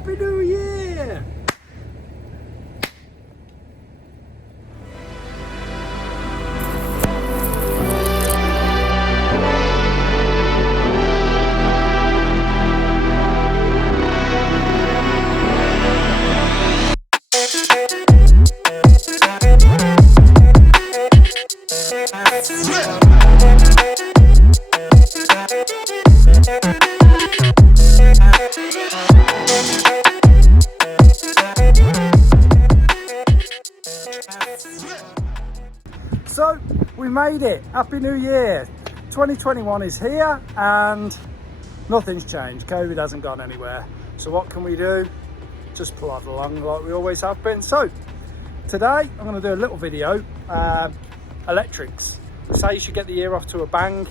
Happy New Year! So we made it. Happy New Year. 2021 is here and nothing's changed. COVID hasn't gone anywhere. So what can we do? Just plod along like we always have been. So today I'm going to do a little video. Electrics. They say you should get the year off to a bang.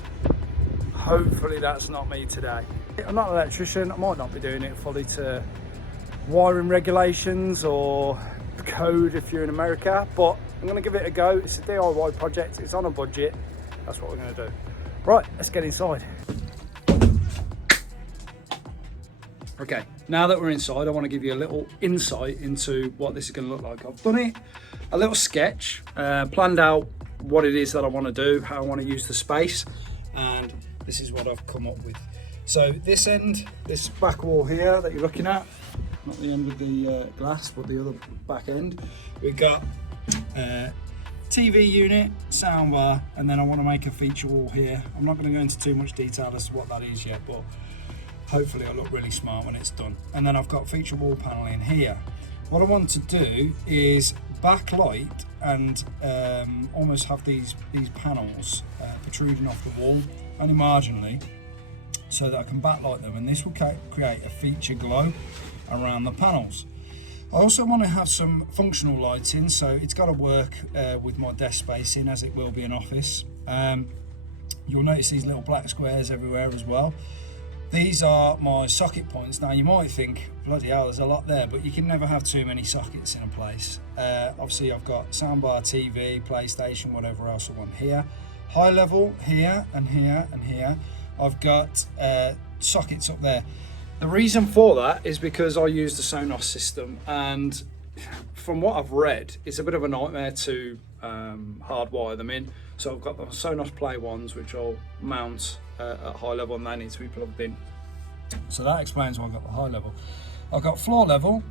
Hopefully that's not me today. I'm not an electrician. I might not be doing it fully to wiring regulations or code if you're in America, but I'm going to give it a go. It's a DIY project, it's on a budget. That's what we're going to do. Right, let's get inside. Okay, now that we're inside, I want to give you a little insight into what this is going to look like. I've done it, a little sketch, planned out what it is that I want to do, how I want to use the space, and this is what I've come up with. So this end, this back wall here that you're looking at, not the end of the glass, but the other back end, we've got TV unit, soundbar, and then I want to make a feature wall here. I'm not going to go into too much detail as to what that is yet, but hopefully it'll look really smart when it's done. And then I've got feature wall panel in here. What I want to do is backlight and almost have these panels protruding off the wall, only marginally, so that I can backlight them, and this will create a feature glow around the panels. I also want to have some functional lighting, so it's got to work with my desk spacing, as it will be an office. You'll notice these little black squares everywhere as well. These are my socket points. Now you might think, bloody hell, there's a lot there, but you can never have too many sockets in a place. Obviously I've got soundbar, TV, PlayStation, whatever else I want here. High level here and here and here. I've got sockets up there. The reason for that is because I use the Sonos system, and from what I've read, it's a bit of a nightmare to hardwire them in. So I've got the Sonos Play ones, which I'll mount at high level, and they need to be plugged in. So that explains why I've got the high level. I've got floor level,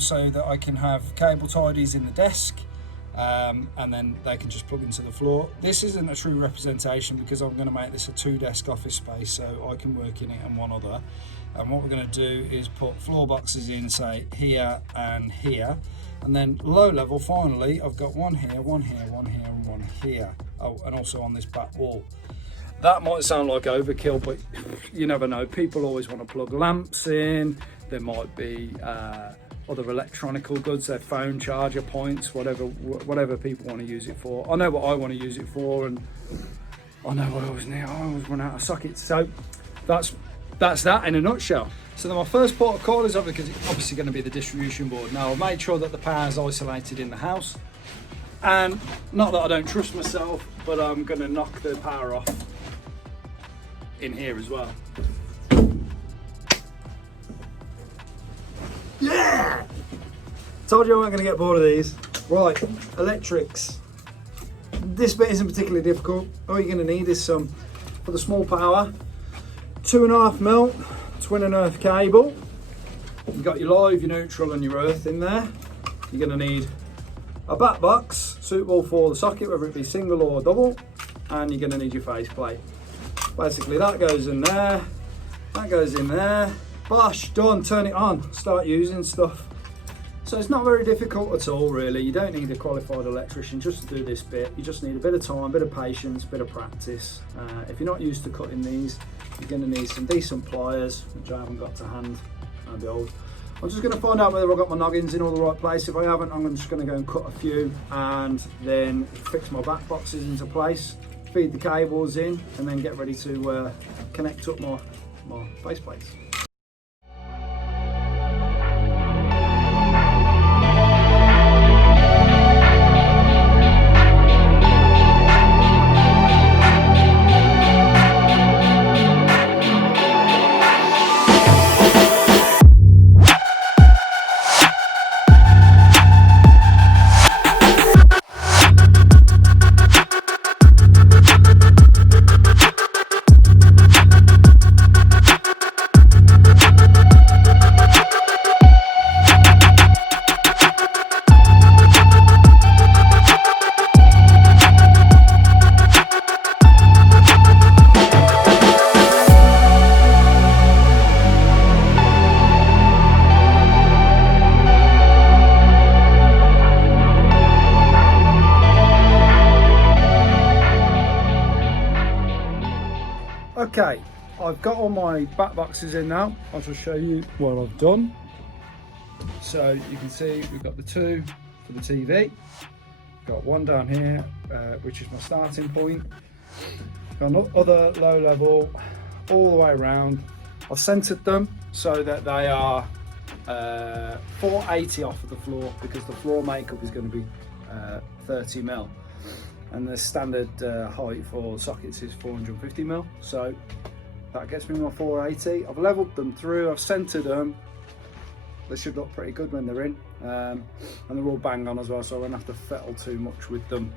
so that I can have cable tidies in the desk, and then they can just plug into the floor. This isn't a true representation because I'm going to make this a 2-desk office space, so I can work in it and one other. And what we're going to do is put floor boxes in, say here and here, and then low level, finally I've got one here, one here, one here, and one here. Oh, and also on this back wall. That might sound like overkill, but you never know. People always want to plug lamps in. There might be other electronical goods, their phone charger points, whatever people want to use it for. I know what I want to use it for, and I know I always run out of sockets. So that's that in a nutshell. So then my first port of call is obviously going to be the distribution board. Now I've made sure that the power is isolated in the house, and not that I don't trust myself, but I'm going to knock the power off in here as well. Yeah! Told you I wasn't going to get bored of these. Right, electrics. This bit isn't particularly difficult. All you're going to need is some, for the small power, 2.5mm twin and earth cable. You've got your live, your neutral and your earth in there. You're going to need a back box suitable for the socket, whether it be single or double, and you're going to need your face plate. Basically that goes in there, that goes in there, bosh, done, turn it on, start using stuff. So it's not very difficult at all really. You don't need a qualified electrician just to do this bit. You just need a bit of time, a bit of patience, a bit of practice. If you're not used to cutting these, you're going to need some decent pliers, which I haven't got to hand, I'll be old. I'm just going to find out whether I've got my noggins in all the right place. If I haven't, I'm just going to go and cut a few and then fix my back boxes into place, feed the cables in, and then get ready to connect up my face plates. I've got all my back boxes in now. I'll just show you what I've done. So you can see we've got the two for the TV. Got one down here, which is my starting point. Got another low level all the way around. I've centered them so that they are 480 off of the floor, because the floor makeup is going to be 30mm, and the standard height for sockets is 450mm. So that gets me my 480. I've leveled them through, I've centered them. They should look pretty good when they're in, and they're all bang on as well, so I won't have to fettle too much with them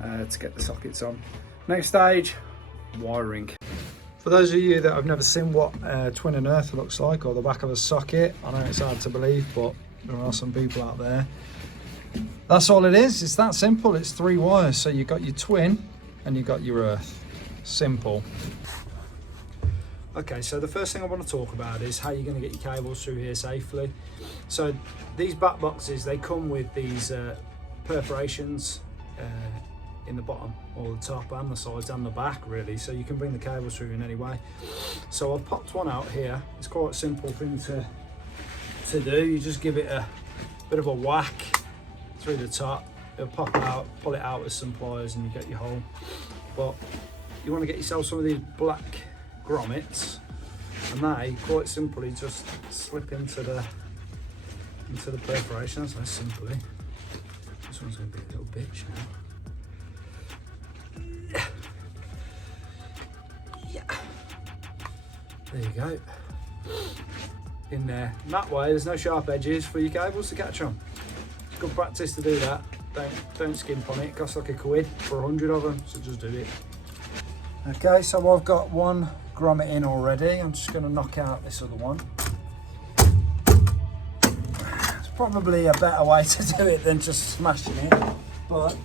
to get the sockets on. Next stage, wiring. For those of you that have never seen what twin and earth looks like, or the back of a socket, I know it's hard to believe, but there are some people out there. That's all it is. It's that simple. It's 3 wires. So you've got your twin and you've got your earth. Simple. Okay, so the first thing I want to talk about is how you're going to get your cables through here safely. So these back boxes, they come with these perforations in the bottom or the top and the sides and the back, really, so you can bring the cables through in any way. So I've popped one out here. It's quite a simple thing to do. You just give it a bit of a whack through the top, it'll pop out, pull it out with some pliers and you get your hole. But you want to get yourself some of these black grommets, and they quite simply just slip into the perforation. So simply, this one's going to be a little bitch now. Yeah, there you go, in there. And that way there's no sharp edges for your cables to catch on. It's good practice to do that. Don't skimp on it. It costs like £1 for 100 of them, so just do it. Okay, so I've got one grommet in already. I'm just going to knock out this other one. It's probably a better way to do it than just smashing it, but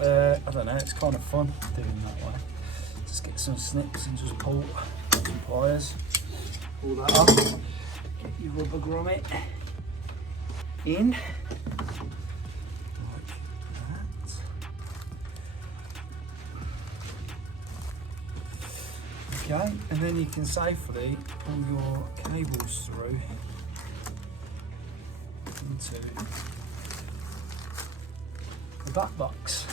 I don't know, it's kind of fun doing that way. Just get some snips and just pull some pliers, pull that up, get your rubber grommet in. Okay, and then you can safely pull your cables through into the back box.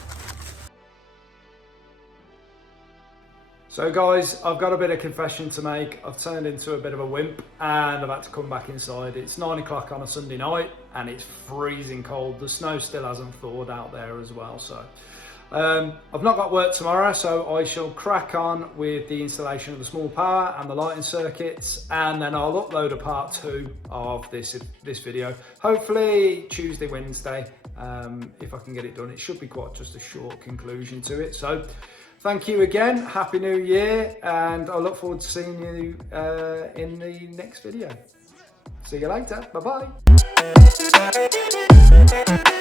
So guys, I've got a bit of confession to make. I've turned into a bit of a wimp and I've had to come back inside. It's 9 o'clock on a Sunday night and it's freezing cold. The snow still hasn't thawed out there as well, so I've not got work tomorrow, so I shall crack on with the installation of the small power and the lighting circuits, and then I'll upload a part 2 of this video, hopefully Tuesday, Wednesday, if I can get it done. It should be quite just a short conclusion to it. So thank you again, Happy New Year, and I look forward to seeing you in the next video. See you later, bye bye.